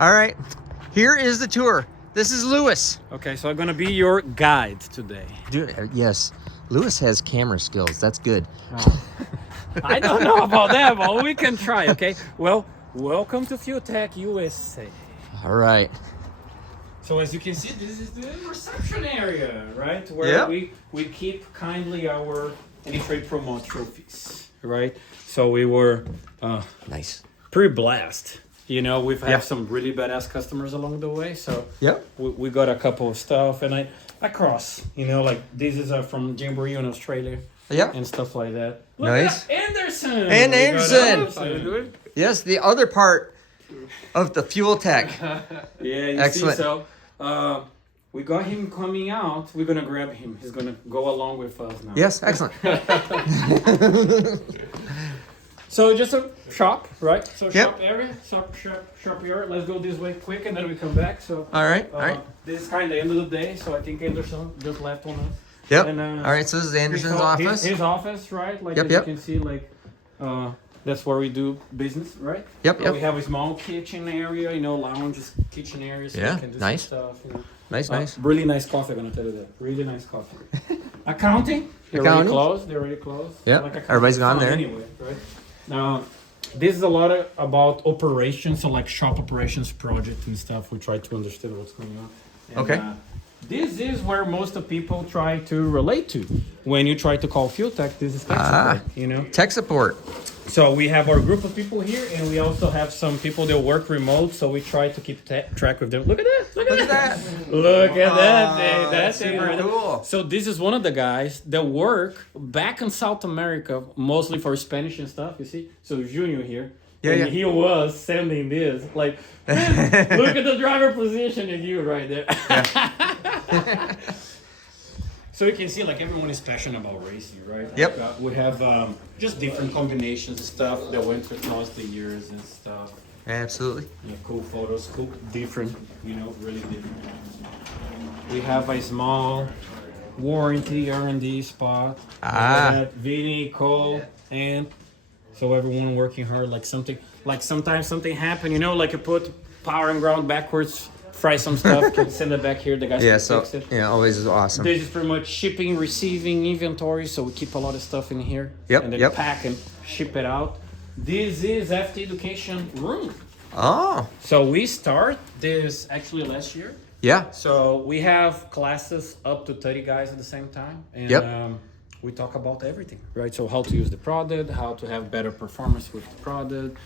All right, here is the tour. This is Lewis. Okay, so I'm gonna be your guide today. Dude, yes, Lewis has camera skills. That's good. I don't know about that, but we can try, okay? Well, welcome to FuelTech USA. All right. So as you can see, this is the reception area, right? Where we keep kindly our Trade Promo trophies, right? So we were Nice. pretty blessed. You know, we've had some really badass customers along the way. So we got a couple of stuff, and I cross, you know, like this is from Jamboree in Australia. And stuff like that. Look Nice. at Anderson. And Anderson. How you doing? Yes, the other part of the FuelTech. Yeah, you Excellent. see, so we got him coming out. We're gonna grab him. He's gonna go along with us now. Yes, excellent. So just a shop, right? So shop area, shop yard. Let's go this way quick, and then we come back. So All right. All right. This is kind of the end of the day, so I think Anderson just left on us. Yep. And, All right. So this is Anderson's office. His office, right? Like Yep, as you can see, like that's where we do business, right? Yep. We have a small kitchen area, you know, lounges, kitchen areas. So we can do Nice. some stuff. You know. Nice. Really nice coffee. I'm gonna tell you that. Really nice coffee. Accounting. They're already closed. They're already closed. Yep. Like Everybody's gone there. Anyway, right? Now, this is a lot about operations, so like shop operations project and stuff. We try to understand what's going on. And, Okay. This is where most of people try to relate to. When you try to call FuelTech, this is tech support, you know? Tech support. So we have our group of people here, and we also have some people that work remote, so we try to keep track of them. Look at that! Look at that! Look at that thing! That's super cool. So this is one of the guys that work back in South America, mostly for Spanish and stuff, you see? So Junior here. And he was sending this. Like, man, look at the driver position of you right there. So you can see, like, everyone is passionate about racing, right? Yep. Like, we have just different combinations of stuff that went across the years and stuff. Absolutely. Yeah, cool photos, cool, different, you know, really different. We have a small warranty R&D spot. Vinny, Cole, and so everyone working hard, like sometimes something happened, you know, like you put power and ground backwards, fry some stuff, can send it back here, the guys can fix it. Yeah, always is awesome. This is pretty much shipping, receiving, inventory, so we keep a lot of stuff in here. And then pack and ship it out. This is FT Education Room. Oh. So we start this actually last year. Yeah. So we have classes up to 30 guys at the same time. And we talk about everything, right? So how to use the product, how to have better performance with the product,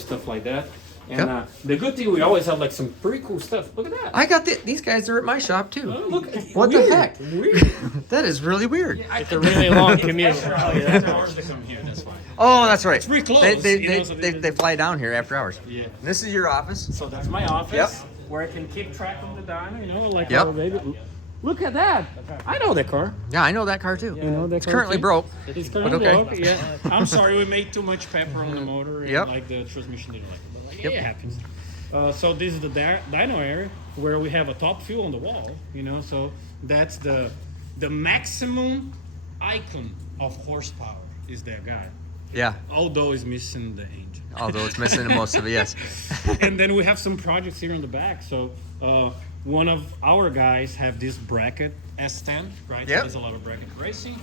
stuff like that. And the good thing, we always have like some pretty cool stuff. Look at that. I got these guys are at my shop too. Look, what weird, the heck? Weird. That is really weird. Yeah, it's a really long commute. After hours to come here, that's why. Oh, that's right. It's pretty close. They fly down here after hours. Yeah. This is your office. So that's my office where I can keep track of the dyno, you know, like our baby. Look at that. I know that car. Yeah, I know that car too. You know that it's car currently too? broke. It's currently broke, yeah. I'm sorry we made too much pepper on the motor and like the transmission didn't like it. But like, it happens. So this is the dyno area where we have a top fuel on the wall, you know, so that's the maximum icon of horsepower is that guy. Yeah. Although it's missing the engine. Although it's missing most of it, yes. And then we have some projects here in the back. So one of our guys have this bracket S10, right? Yep. So there's a lot of bracket racing.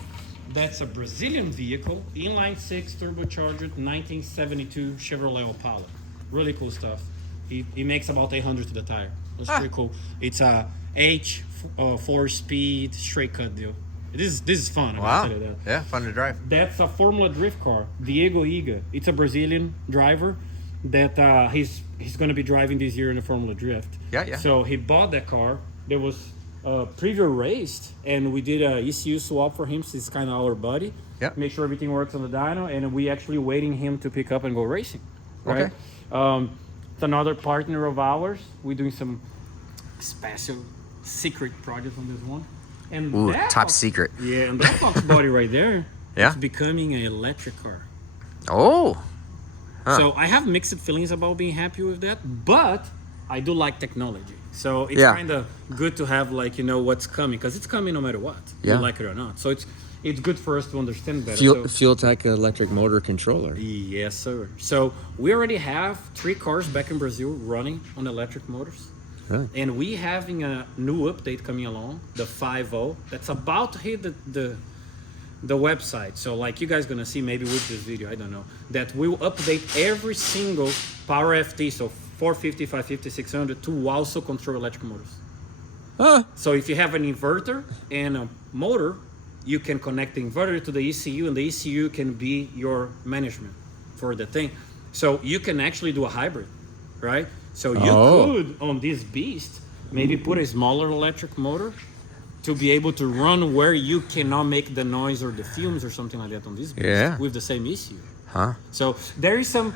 That's a Brazilian vehicle, inline 6 turbocharged 1972 Chevrolet Opala. Really cool stuff. He makes about 800 to the tire. That's pretty cool. It's a H 4-speed straight cut deal. This is fun. Wow. Tell you that. Yeah, fun to drive. That's a Formula Drift car, Diego Iga. It's a Brazilian driver that he's going to be driving this year in the Formula Drift. Yeah. So he bought that car. There was previous raced, and we did a ECU swap for him. So it's kind of our buddy. Yeah. Make sure everything works on the dyno, and we actually waiting him to pick up and go racing. Right? Okay. It's another partner of ours. We're doing some special secret projects on this one. And Ooh, that top secret. Yeah, and that Fox body right there Yeah. is becoming an electric car. Oh. Huh. So I have mixed feelings about being happy with that, but I do like technology. So it's kind of good to have, like, you know, what's coming, because it's coming no matter what, you like it or not. So it's good for us to understand better. FuelTech electric motor controller. Yes, sir. So we already have 3 cars back in Brazil running on electric motors. Really? And we having a new update coming along, the 5.0, that's about to hit the website. So like you guys gonna see maybe with this video, I don't know, that will update every single power FT, so 450, 550, 600 to also control electric motors. So if you have an inverter and a motor, you can connect the inverter to the ECU, and the ECU can be your management for the thing. So you can actually do a hybrid, right? So you could, on this beast, maybe put a smaller electric motor to be able to run where you cannot make the noise or the fumes or something like that on this beast with the same ECU. So there is some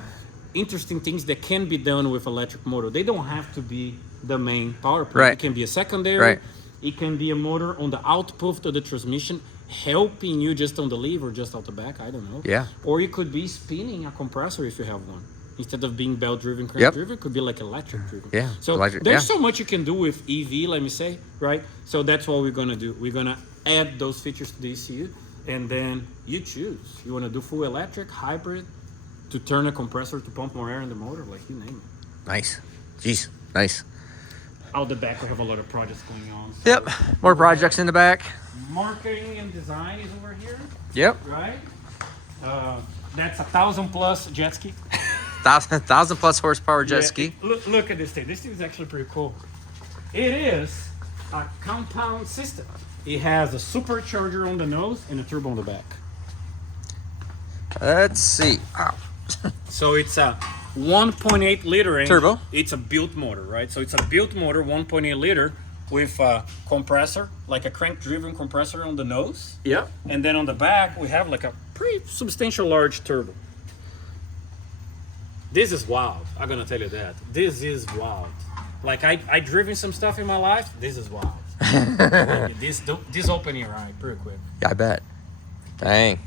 interesting things that can be done with electric motor. They don't have to be the main power plant. It can be a secondary. It can be a motor on the output of the transmission, helping you just on the lever or just out the back, I don't know. Or you could be spinning a compressor if you have one. Instead of being belt driven, crank driven, it could be like electric driven. So there's so much you can do with EV, let me say, right? So that's what we're gonna do. We're gonna add those features to the ECU, and then you choose. You wanna do full electric, hybrid, to turn a compressor to pump more air in the motor, like you name it. Nice. Jeez, nice. Out the back, we have a lot of projects going on. So more projects in the back. Marketing and design is over here. Right. That's 1,000+ jet ski. 1,000 plus horsepower jet ski. Look at this thing. This thing is actually pretty cool. It is a compound system. It has a supercharger on the nose and a turbo on the back. Let's see. So it's a 1.8 liter engine. Turbo. It's a built motor, right? So it's a built motor, 1.8 liter with a compressor, like a crank-driven compressor on the nose. And then on the back, we have like a pretty substantial large turbo. This is wild. I'm gonna tell you that. This is wild. Like I driven some stuff in my life. This is wild. this open your eye pretty quick. I bet. Dang.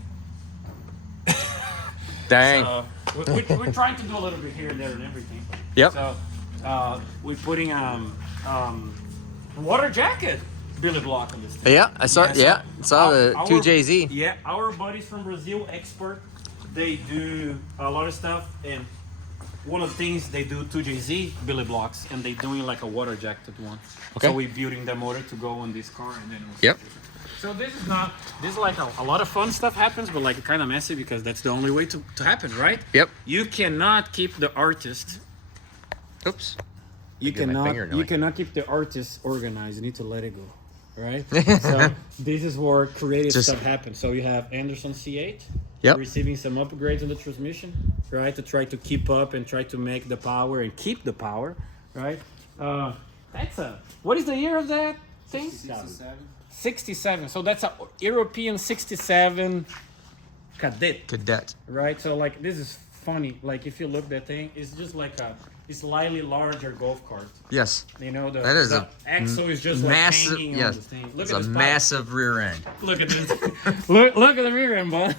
So, we're trying to do a little bit here and there and everything. So we're putting water jacket billet block on this thing. I saw. Saw the 2JZ. Yeah, our buddies from Brazil, expert. They do a lot of stuff, and one of the things they do 2JZ billet blocks, and they doing like a water jacketed one. So we're building the motor to go on this car, and then So this is like a lot of fun stuff happens, but like kind of messy because that's the only way to happen, right? You cannot keep the artist. Oops. You cannot keep the artist organized. You need to let it go, right? So this is where creative stuff happens. So you have Anderson C8 receiving some upgrades on the transmission, right? To try to keep up and try to make the power and keep the power, right? What is the year of that thing? 67. So that's a European 67 Cadet. Right? So like this is funny. Like if you look at that thing, it's just like a slightly larger golf cart. You know, the axle is just massive, like hanging on the thing. Look it's at a massive rear end. Look at this. look at the rear end, bud.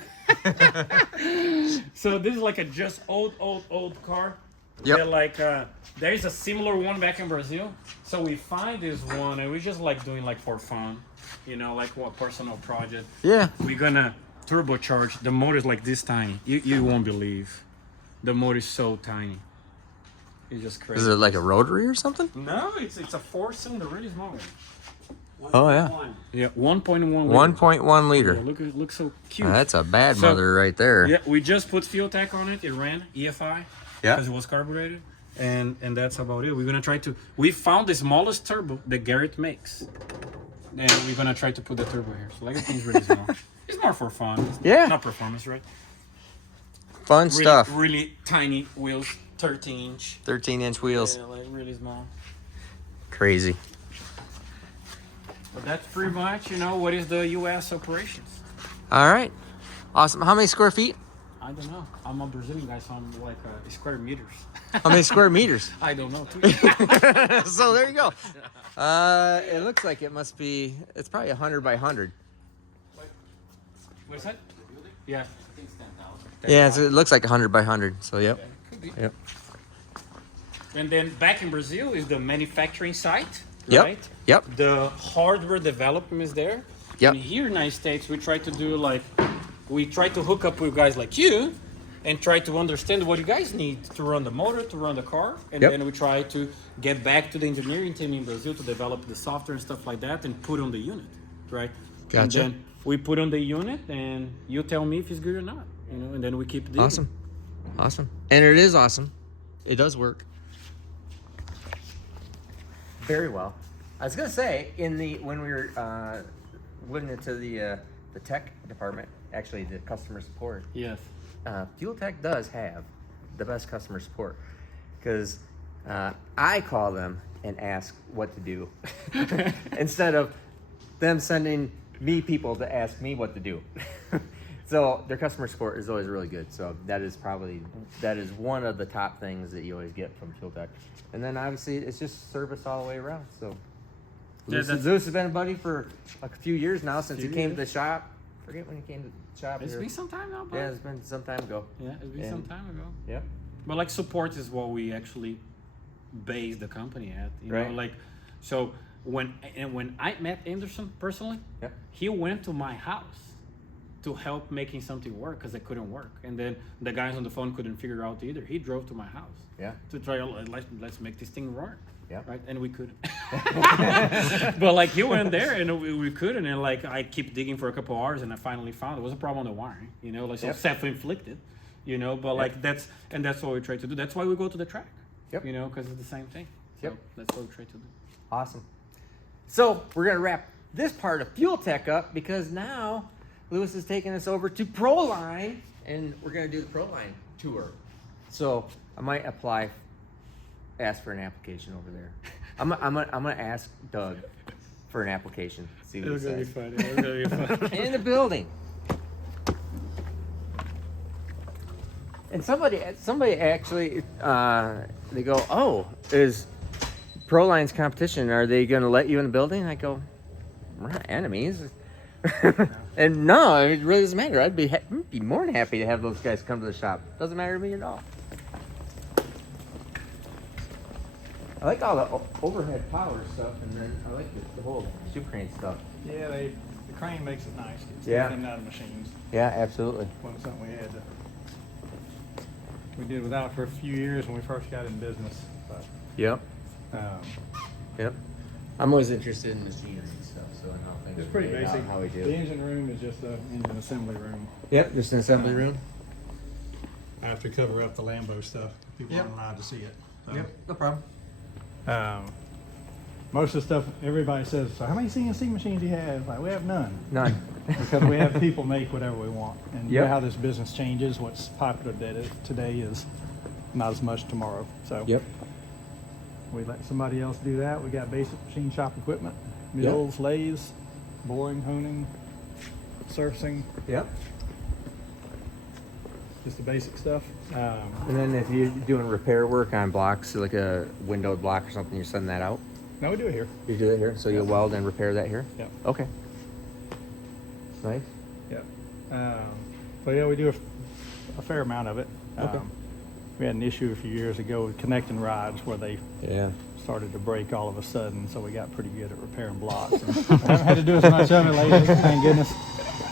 So this is like a just old car. Like there's a similar one back in Brazil. So we find this one and we just like doing like for fun, you know, like what personal project. We're gonna turbocharge. The motor is like this tiny. You won't believe. The motor is so tiny. It's just crazy. Is it like a rotary or something? No, it's a 4-cylinder, really small. 1.1. Yeah, 1.1 liter. 1.1 liter. Yeah, look so cute. That's a bad mother right there. Yeah, we just put FuelTech on it. It ran EFI because it was carbureted, and that's about it. We're gonna try to. We found the smallest turbo that Garrett makes, and we're gonna try to put the turbo here. So like the thing's really small. It's more for fun. Not performance, right? Fun stuff. Really tiny wheels, 13-inch. 13-inch wheels. Yeah, like really small. Crazy. But that's pretty much, you know, what is the U.S. operations. All right. Awesome. How many square feet? I don't know. I'm a Brazilian guy, so I'm like square meters. How many square meters? I don't know. So there you go. It looks like it must be, it's probably 100 by 100. What is that? Yeah. Yeah, it looks like 100 by 100. So, yep. Okay, could be. Yep. And then back in Brazil is the manufacturing site, Yep. right? Yep. The hardware development is there. Yep. And here in the United States, we try to do like, we try to hook up with guys like you and try to understand what you guys need to run the motor, to run the car. And Yep. then we try to get back to the engineering team in Brazil to develop the software and stuff like that and put on the unit, right? Gotcha. And then we put on the unit and you tell me if it's good or not, you know, and then we keep digging. Awesome. Awesome. And it is awesome. It does work. Very well. I was gonna say when we were went into the tech department, actually the customer support. Yes. FuelTech does have the best customer support because I call them and ask what to do instead of them sending me people to ask me what to do. So their customer support is always really good. So that is one of the top things that you always get from FuelTech. And then obviously it's just service all the way around. So Lewis has been a buddy for a few years now since he came to the shop. Forget when he came to the shop. It's been some time now, bud. Yeah, it's been some time ago. Yeah, it's been some time ago. Yep. But like support is what we actually base the company at. You Right. know, like so when I met Anderson personally, Yep. he went to my house to help making something work because it couldn't work. And then the guys on the phone couldn't figure out either. He drove to my house Yeah. to try let's make this thing work. Yeah. Right. And we couldn't. But like he went there and we couldn't. And like I keep digging for a couple hours and I finally found it was a problem on the wiring. You know, like so Yep. self-inflicted. You know, but like that's what we try to do. That's why we go to the track. Yep. You know, because it's the same thing. So Yep. that's what we try to do. Awesome. So we're gonna wrap this part of FuelTech up because now Lewis is taking us over to ProLine and we're gonna do the ProLine tour. So I might ask for an application over there. I'm gonna ask Doug for an application. See what he says. fun. It's gonna be fun. In the building. And somebody actually they go, oh, is ProLine's competition? Are they going to let you in the building? I go, we're not enemies. And no, it really doesn't matter. I'd be more than happy to have those guys come to the shop. Doesn't matter to me at all. I like all the overhead power stuff, and then I like the whole shoe crane stuff. Yeah, the crane makes it nice. It's Yeah. different out of machines. Yeah, absolutely. Wasn't something we did without for a few years when we first got in business. But, Yep. um, Yep. I'm always interested in machinery and stuff, so I know things it's are pretty made out basic. how we do. The engine room is just an engine assembly room. Yep, just an assembly room. I have to cover up the Lambo stuff. People Yep. aren't allowed to see it. So, Yep, no problem. most of the stuff everybody says, so how many CNC machines do you have? Like, we have none. None. Because we have people make whatever we want. And you Yep. know how this business changes. What's popular today is not as much tomorrow. So Yep. we let somebody else do that. We got basic machine shop equipment, Yep. mills, lathes, boring, honing, surfacing, Yep. just the basic stuff. And then if you're doing repair work on blocks, like a windowed block or something, you're sending that out? No, we do it here. You do it here? So you'll weld and repair that here? Yep. Okay. Nice. Yep. But yeah, we do a fair amount of it. Okay. We had an issue a few years ago with connecting rods where they Yeah. started to break all of a sudden, so we got pretty good at repairing blocks. And I haven't had to do as much of it lately, thank goodness.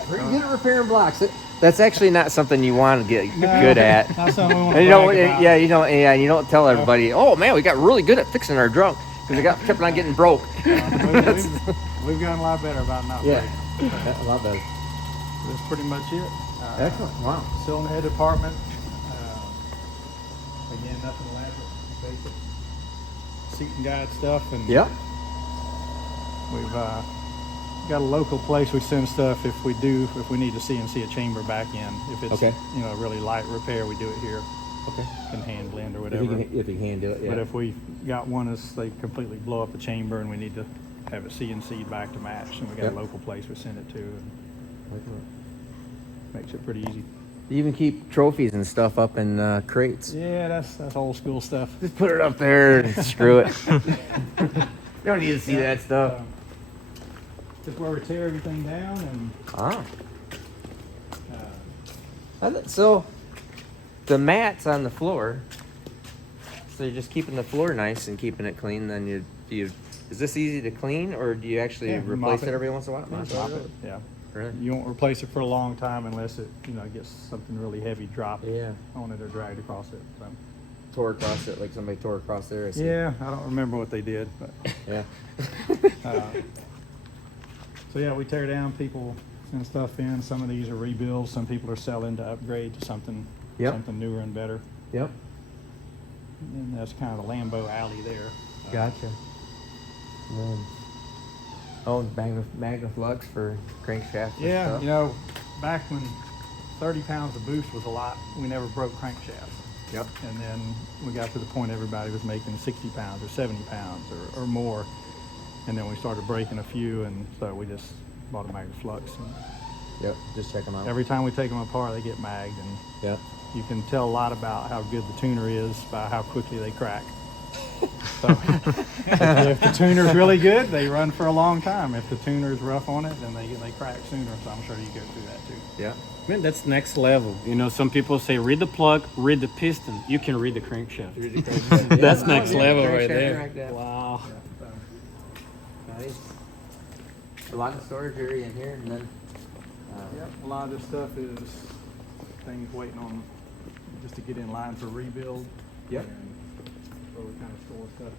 Pretty good at repairing blocks. That's actually not something you want to get No, good at. Not something we want And to you don't, brag about. yeah, you don't tell everybody, oh man, we got really good at fixing our drunk because it kept on getting broke. We've gotten a lot better about not breaking. a lot better. That's pretty much it. Excellent. Wow. Cylinder head department. Again, nothing elaborate, basic seat and guide stuff. And Yep. we've got a local place we send stuff if we need to CNC a chamber back in. If it's Okay. a really light repair, we do it here. Okay. Can hand blend or If whatever. you can do it, yeah. But if we got one that's they completely blow up the chamber and we need to have it CNC'd back to match, and we got Yep. a local place we send it to, and makes it pretty easy. You even keep trophies and stuff up in crates. Yeah, that's old school stuff. Just put it up there and screw it. You don't need to see that stuff. Just where we tear everything down and Ah. So the mats on the floor they're just keeping the floor nice and keeping it clean, then you is this easy to clean, or do you actually Yeah, replace mop it every once in a while? Mop it, yeah. Really? You won't replace it for a long time unless it, gets something really heavy dropped Yeah. on it or dragged across it. So. Tore across it, like somebody tore across there. I see. Yeah, I don't remember what they did, but Yeah. so yeah, we tear down, people send stuff in. Some of these are rebuilds. Some people are selling to upgrade to something newer and better. Yep. And that's kind of the Lambo alley there. Gotcha. Oh, Magnaflux for crankshaft. and Yeah, stuff. back when 30 pounds of boost was a lot, we never broke crankshafts. Yep. And then we got to the point everybody was making 60 pounds or 70 pounds or more. And then we started breaking a few, and so we just bought a Magnaflux. And Yep. Just check them out. every time we take them apart, they get magged, and Yep. you can tell a lot about how good the tuner is by how quickly they crack. So if the tuner's really good, they run for a long time. If the tuner's rough on it, then they crack sooner. So I'm sure you go through that too. Yeah. Man, that's next level. Some people say read the plug, read the piston. You can read the crankshaft. That's next level right there. Like that. Wow. Nice. A lot of storage area in here, and then. Yep, a lot of this stuff is things waiting on just to get in line for rebuild. Yep. And where we kind of store stuff.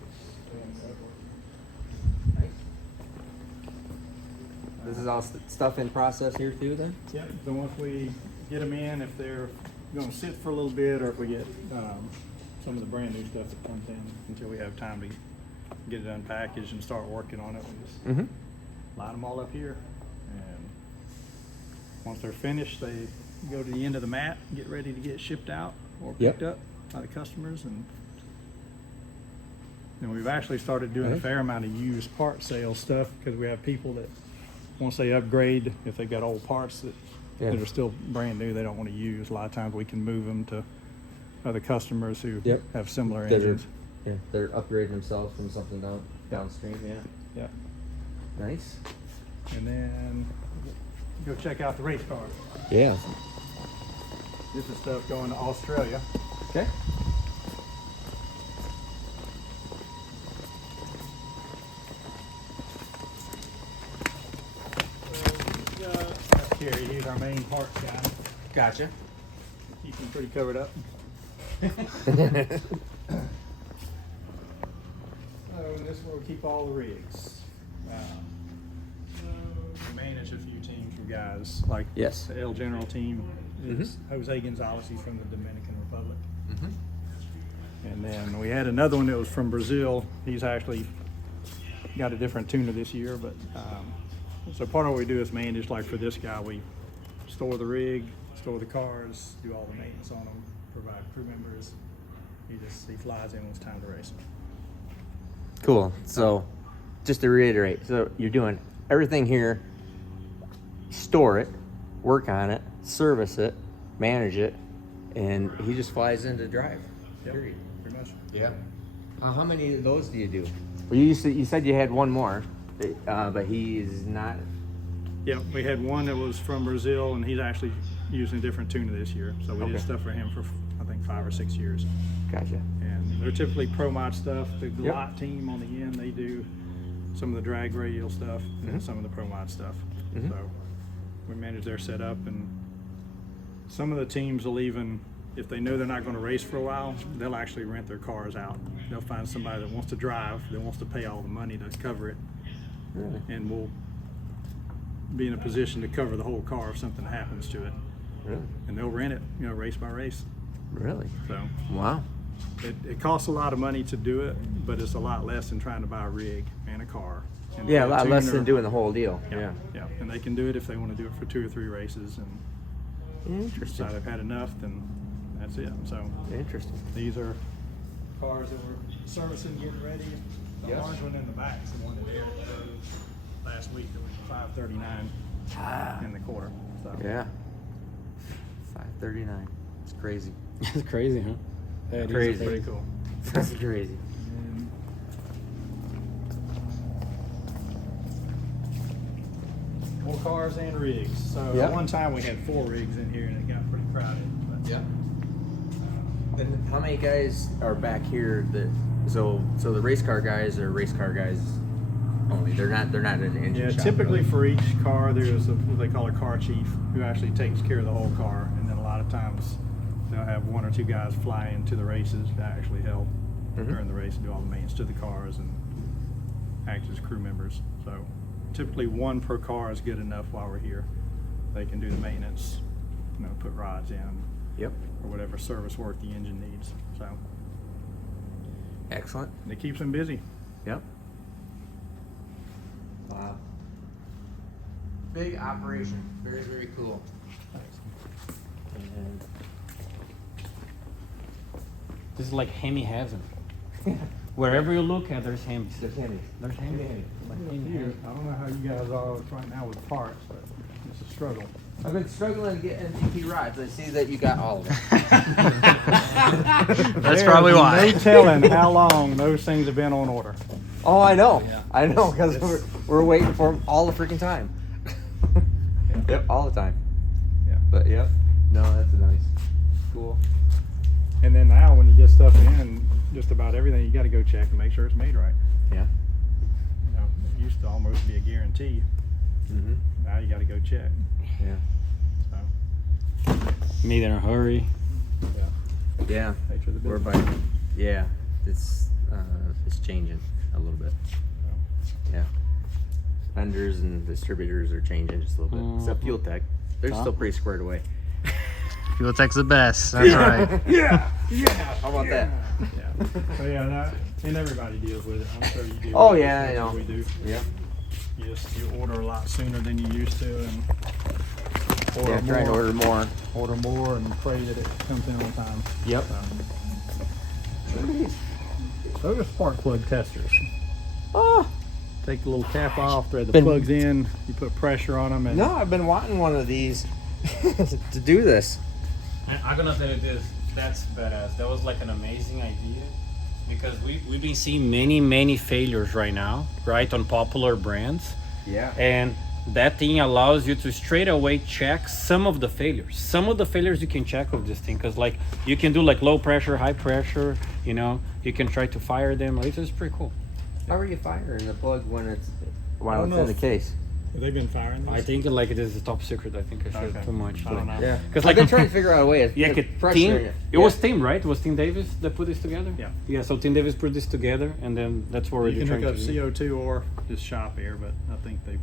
Nice. This is all stuff in process here too, then. Yep. So once we get them in, if they're going to sit for a little bit, or if we get some of the brand new stuff that comes in until we have time to get it unpackaged and start working on it, we just line them all up here. And once they're finished, they go to the end of the mat, get ready to get shipped out or picked up by the customers. And we've actually started doing a fair amount of used part sales stuff, because we have people that once they upgrade, if they've got old parts that are still brand new, they don't want to use. A lot of times we can move them to other customers who have similar engines. Yeah, they're upgrading themselves from something downstream. Yeah. Yeah. Nice. And then go check out the race cars. Yeah. This is stuff going to Australia. Okay. That's Kerry. He's our main parts guy. Gotcha. Keep him pretty covered up. So this is where we keep all the rigs. We manage a few teams from guys like Yes. the L General team is Jose Gonzalez. He's from the Dominican Republic. And then we had another one that was from Brazil. He's actually got a different tuner this year, but so part of what we do is manage. Like for this guy, we store the rig, store the cars, do all the maintenance on them, provide crew members. He flies in when it's time to race. Cool. So, just to reiterate, so you're doing everything here, store it, work on it, service it, manage it, and he just flies in to drive. Yep, Period. pretty much. Yeah. How many of those do you do? Well, you said you had one more, but he is not. Yep, we had one that was from Brazil, and he's actually using a different tuner this year. So we did stuff for him for I think 5 or 6 years. Gotcha. And they're typically pro mod stuff. The lot team on the end, they do some of the drag radial stuff and some of the pro mod stuff. So we manage their setup, and some of the teams will even, if they know they're not going to race for a while, they'll actually rent their cars out. They'll find somebody that wants to drive, that wants to pay all the money to cover it, Really? and we'll be in a position to cover the whole car if something happens to it. Really? And they'll rent it, race by race. Really? So Wow. it costs a lot of money to do it, but it's a lot less than trying to buy a rig and a car. And Yeah, a a lot less tuner. than doing the whole deal. Yeah. And they can do it if they want to do it for 2 or 3 races, and Interesting. decide they've had enough, then that's it. So Interesting. these are cars that we're servicing, getting ready. The Yes. large one in the back is the one that aired last week. That was 539 in the quarter. So Yeah. 539. It's crazy. That's crazy, huh? That is Crazy. pretty cool. That's crazy. And more cars and rigs. So Yep. at one time we had 4 rigs in here, and it got pretty crowded. But, And how many guys are back here that so the race car guys are race car guys only? They're not in an engine Yeah, shop. typically for each car, there's what they call a car chief who actually takes care of the whole car, and then a lot of times they'll have 1 or 2 guys fly into the races to actually help during the race and do all the maintenance to the cars and act as crew members. So typically 1 per car is good enough while we're here. They can do the maintenance, put rods in, Yep. or whatever service work the engine needs. So Excellent. it keeps them busy. Yep. Wow. Big operation. Very, very cool. And This is like Hemi heaven. Wherever you look at, there's Hemis. there's Hemis. There's Hemi. Here, I don't know how you guys are right now with parts, but it's a struggle. I've been struggling to get MTP rods. I see that you got all of them. That's probably why. No telling how long those things have been on order. Oh, I know. Yeah. I know, because we're waiting for them all the freaking time. Yep, all the time. Yeah. But yep. No, that's nice. Cool. And then now when you get stuff in, just about everything, you got to go check and make sure it's made right. Yeah. It used to almost be a guarantee. Mhm. Now you got to go check. Yeah. So, Made in a hurry. Yeah. nature of the We're business. by. Yeah. It's changing a little bit. Yeah. Vendors and distributors are changing just a little bit. Except FuelTech, they're still pretty squared away. FuelTech's the best. That's right. Yeah. How about that? Yeah. So and everybody deals with it. I'm sure you do. Oh, yeah, I know. We do. Yeah. You order a lot sooner than you used to, and Yeah. Trying to order more. order more and pray that it comes in on time. Yep. Those are spark plug testers. Oh. Take the little cap off, thread the Been- plugs in, you put pressure on them, and No, I've been wanting one of these to do this. I'm gonna tell you this, that's badass. That was like an amazing idea because we've been seeing many failures right now, right, on popular brands. Yeah. And that thing allows you to straight away check some of the failures. Some of the failures you can check with this thing because like you can do like low pressure, high pressure, you can try to fire them. It's just pretty cool. How are you firing the plug while I it's don't know in the if- case? have they been firing these? I think like it is a top secret. I think I said Okay. too much. I don't know. Yeah. 'Cause, I've like- been trying to figure out a way. Yeah, to Tim, pressure it was Tim, right? It was Tim Davis that put this together? Yeah. Yeah, so Tim Davis put this together, and then that's what we're You can trying hook up to do. CO2 or just shop air, but I think they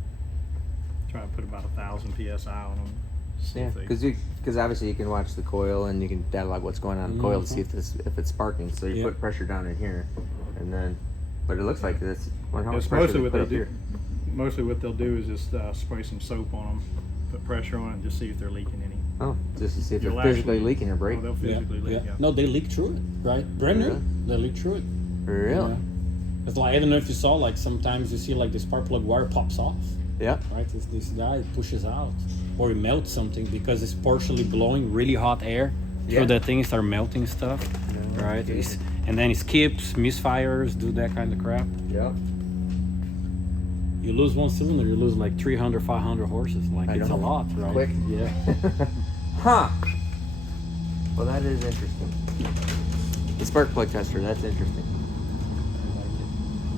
try to put about 1,000 PSI on them. See Yeah, if they- because obviously you can watch the coil and you can catalog what's going on in the coil to see if it's sparking. So you Yeah. put pressure down in here, and then, but it looks like this. How much It's pressure mostly what put they up do. here? Mostly what they'll do is just spray some soap on them, put pressure on it, and just see if they're leaking any. Oh, just to see if they're You'll physically actually- leaking or Oh, breaking. they'll physically leak. Yeah. No, they leak through it, right? Brand new, Really? they leak through it. Really? Yeah. It's like, I don't know if you saw, like sometimes you see like the spark plug wire pops off, Yeah. right? It's this guy pushes out, or it melts something because it's partially blowing really hot air Yeah. through that thing, start melting stuff, right? And then it skips, misfires, do that kind of crap. Yeah. You lose one cylinder, you lose like 300, 500 horses. Like I it's know. a lot, right? Quick. Yeah. Huh. Well, that is interesting. The spark plug tester. That's interesting.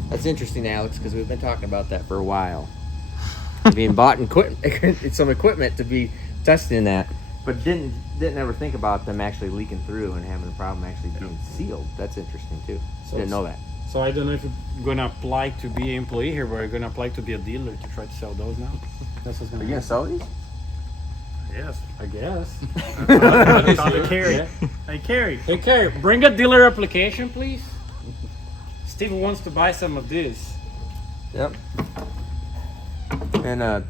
That's interesting, Alex, because we've been talking about that for a while. Being bought some equipment to be testing that, but didn't ever think about them actually leaking through and having a problem actually being sealed. That's interesting too. So Didn't know that. So I don't know if you're gonna apply to be an employee here, but you're gonna apply to be a dealer to try to sell those now. That's what's Are gonna you gonna happen. sell these? Yes. I guess. Talk to Carrie. Yeah. Hey, Carrie. Hey, Carrie, bring a dealer application, please. Steve wants to buy some of this. Yep. And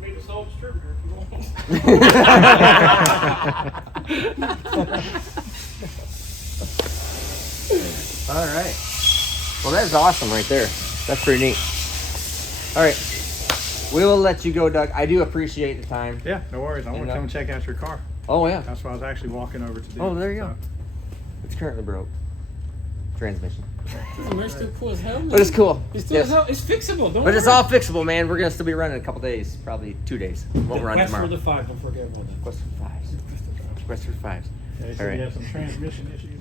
Maybe sole distributor if you want. all right. Well, that's awesome right there. That's pretty neat. All right. We will let you go, Doug. I do appreciate the time. Yeah, no worries. I want to And, come check out your car. Oh yeah. That's what I was actually walking over to do. Oh, there you go. So, It's currently broke. Transmission. This is still cool as hell, man. But it's cool. It's still Yes. as hell. It's fixable. Don't But it's worry. all fixable, man. We're gonna still be running a couple days, probably 2 days. Won't run Quest tomorrow. for the 5. Don't forget about that. Quest for fives. Quest for fives. They All said right. he had some transmission issues.